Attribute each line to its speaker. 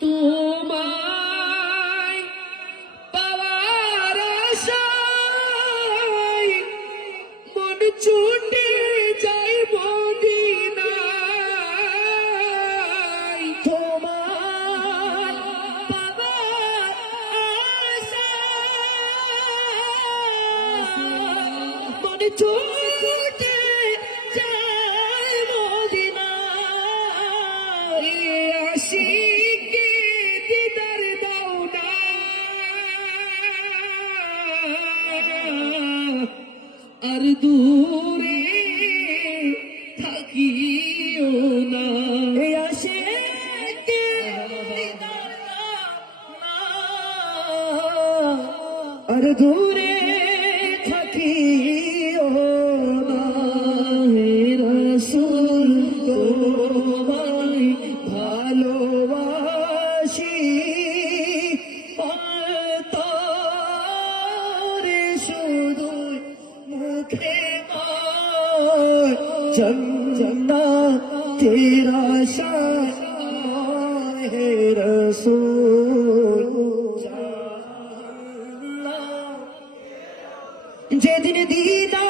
Speaker 1: তোমায় পাওয়ার আশায় মন ছুটে যাই মদিনায়। তোমার পাওয়ার আশায় মন ছুটে যাই মদিনায়। আশিকে দূরে থাকিও না। আসে আর দূরে থাকিও মুখে চন্দনা তেরা হে রসুল যেদিন দিদা